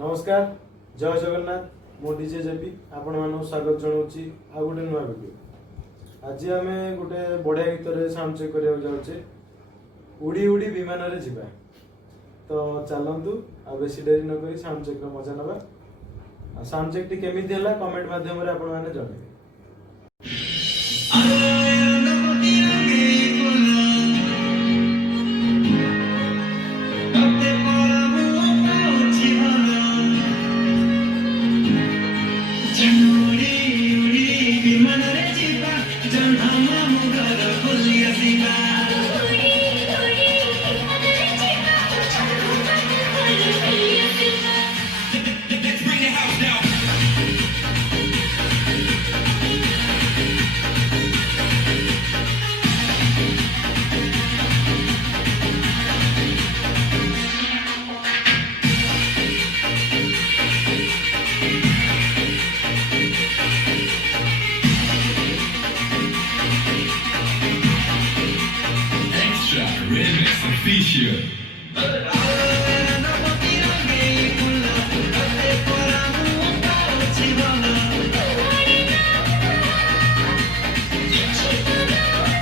नमस्कार जय जगन्नाथ मो डीजे जेपी आपण मानक स्वागत जनाऊँगी आ गोटे नुआ वीडियो। आज आम गोटे बढ़िया गीत साउंड चेक करने जाऊे उड़ी उड़ी विमान रे जिबा। तो चलतु आ बेसी डेरी न करी साउंड चेक मजा नवा। साउंड चेक टी केमिति हला कमेंट माध्यम रे आपण माने जणाइबे। Remix official.